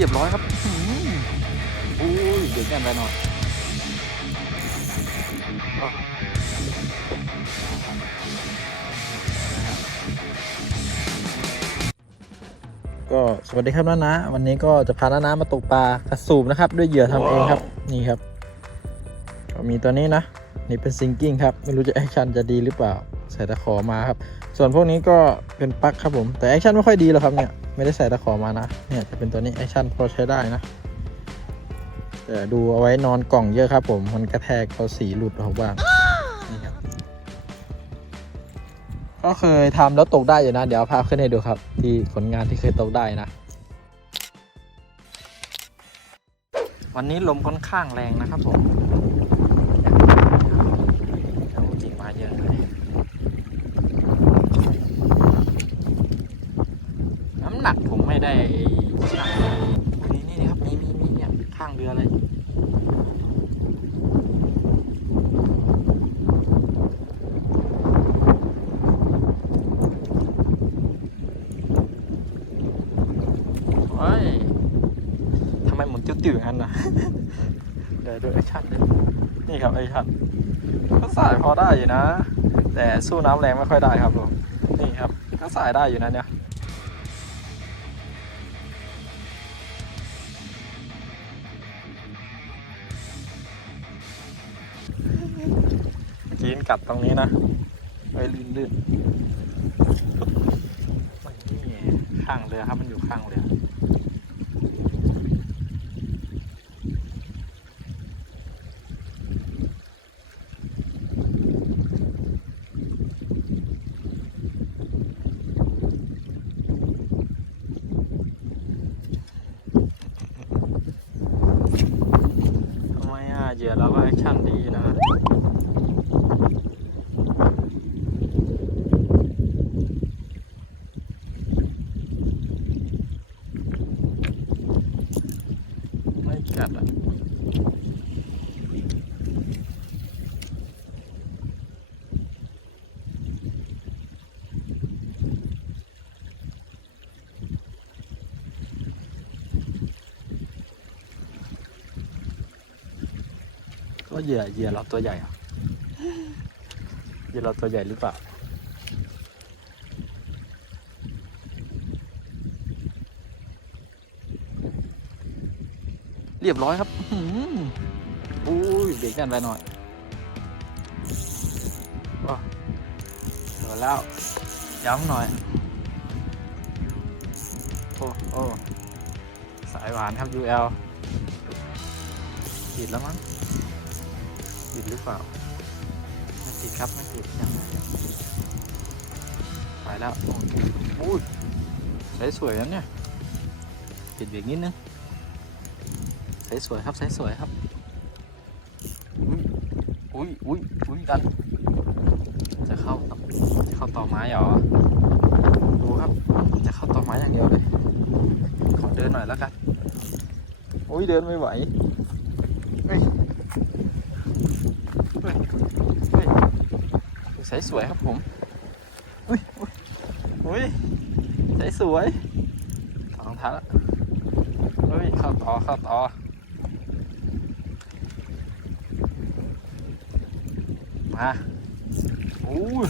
รียบร้อยครับอื้อหืออุ้ยเดี๋ยวแน่นไปหน่อยอ้าวก็สวัสดีครับน้านะ วันนี้ก็จะพาน้านะมาตกปลากระสูบนะครับ ด้วยเหยื่อทำเองครับนี่ครับก็มีตัวนี้นะ นี่เป็นซิงกิ้งครับ ไม่รู้จะแอคชั่นจะดีหรือเปล่า ใส่ตะขอมาครับ ส่วนพวกนี้ก็เป็นปลั๊กครับผม แต่แอคชั่นไม่ค่อยดีหรอกครับเนี่ย ไม่ได้ใส่ตะขอมานะ เนี่ยจะเป็นตัวนี้แอคชั่นพอใช้ได้นะ แต่ดูเอาไว้นอนกล่องเยอะครับผม มันกระแทกเขาสีหลุดออกบ้างก็เคยทำแล้วตกได้อยู่นะ เดี๋ยวเอาภาพขึ้นให้ดูครับ ที่ผลงานที่เคยตกได้นะ วันนี้ลมค่อนข้างแรงนะครับผมแล้วจริงมาเยอะเลย น้ำหนักผมไม่ได้ชั่งนี่นี่ครับมีมีมีเนี่ยข้างเรือเลยโอ้ยทำไมหมุนติ้วๆอย่างนั้นนะเดี๋ยวดูแอคชั่นดินี่ครับแอคชั่นก็สายพอได้อยู่นะ แต่สู้น้ำแรงไม่ค่อยได้ครับผมนี่ครับก็สายได้อยู่นะเนี่ย กัดตรงนี้นะไปลื่นลื่นนี่ข้างเรือครับมันอยู่ข้างเรือทำไมอะเหยื่อเราก็แอคชั่นดีนะัดอะก็เหยื่อเหยื่อเราตัวใหญ่เหรอเหยื่อเราตัวใหญ่หรือเปล่า เรียบร้อยครับอื้อหืออุ้ยเบรกกันไปหน่อยว้าเดี๋ยวแล้ว ย้ำหน่อย โอ้โอ้สายหวานครับ UL ติดแล้วมั้งติดหรือเปล่า ไม่ติดครับ ไม่ติดยังไม่ติดไปแล้ว โอเคอุ้ยใช้สวยนะเนี่ย ติดเบรกนิดนึง ใช้สวยครับใช้สวยครับอุ้ยอุ้ยอุ้ยอุ้ยดัน จะเข้าต่อจะเข้าต่อไม้เหรอดูครับ จะเข้าต่อไม้อย่างเดียวเลยขอเดินหน่อยแล้วกันอุ้ยเดินไม่ไหวเฮ้ยใช้สวยครับผมอุ้ยอุ้ยอุ้ยใช้สวยถอดรองเท้าแล้วเฮ้ยเข้าต่อเข้าต่อ มาอู้ย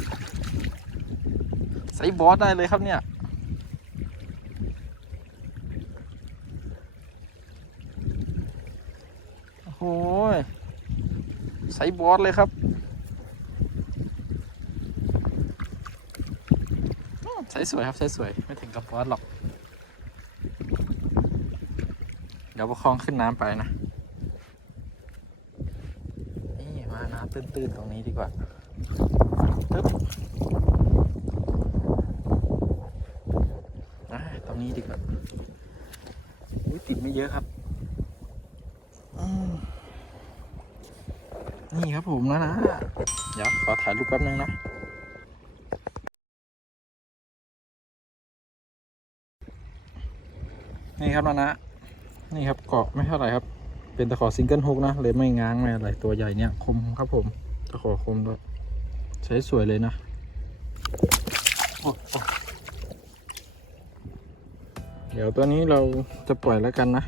ใส่บอสได้เลยครับเนี่ย โอ้ยใส่บอสเลยครับใช้สวยครับใช้สวยไม่ถึงกับบอสหรอก เดี๋ยวประคองขึ้นน้ำไปนะ นี่มาน้ำ ตื้นๆตรงนี้ดีกว่าปึ๊บอะตรงนี้ดีกว่าอุ๊ยติดไม่เยอะครับ นี่ครับผมนะนะ เดี๋ยวขอถ่ายรูปแป๊บนึงนะนี่ครับนะนะ นี่ครับเกาะไม่เท่าไหร่ครับ เป็นตะขอซิงเกิลฮุกนะเลยไม่ง้างไม่อะไรตัวใหญ่เนี่ยคมครับผมตะขอคมด้วยใช้สวยเลยนะเดี๋ยวตัวนี้เราจะปล่อยแล้วกันนะ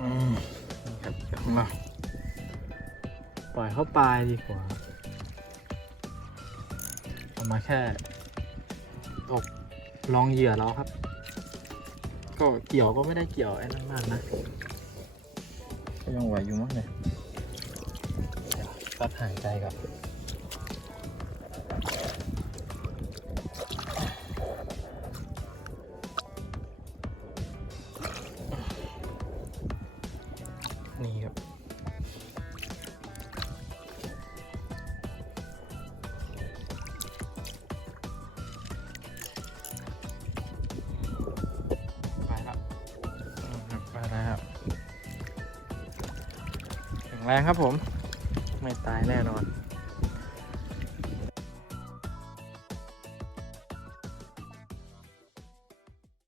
อืมนี่ครับเดี๋ยวมาปล่อยเข้าปลายดีกว่าเอามาแค่ ลองเหยื่อเราครับ ก็เกี่ยวก็ไม่ได้เกี่ยวไอ้นั่นมากนะก็ยังไหวอยู่มั้งเนี่ยพักหายใจก่อน แข็งแรงครับผม ไม่ตายแน่นอน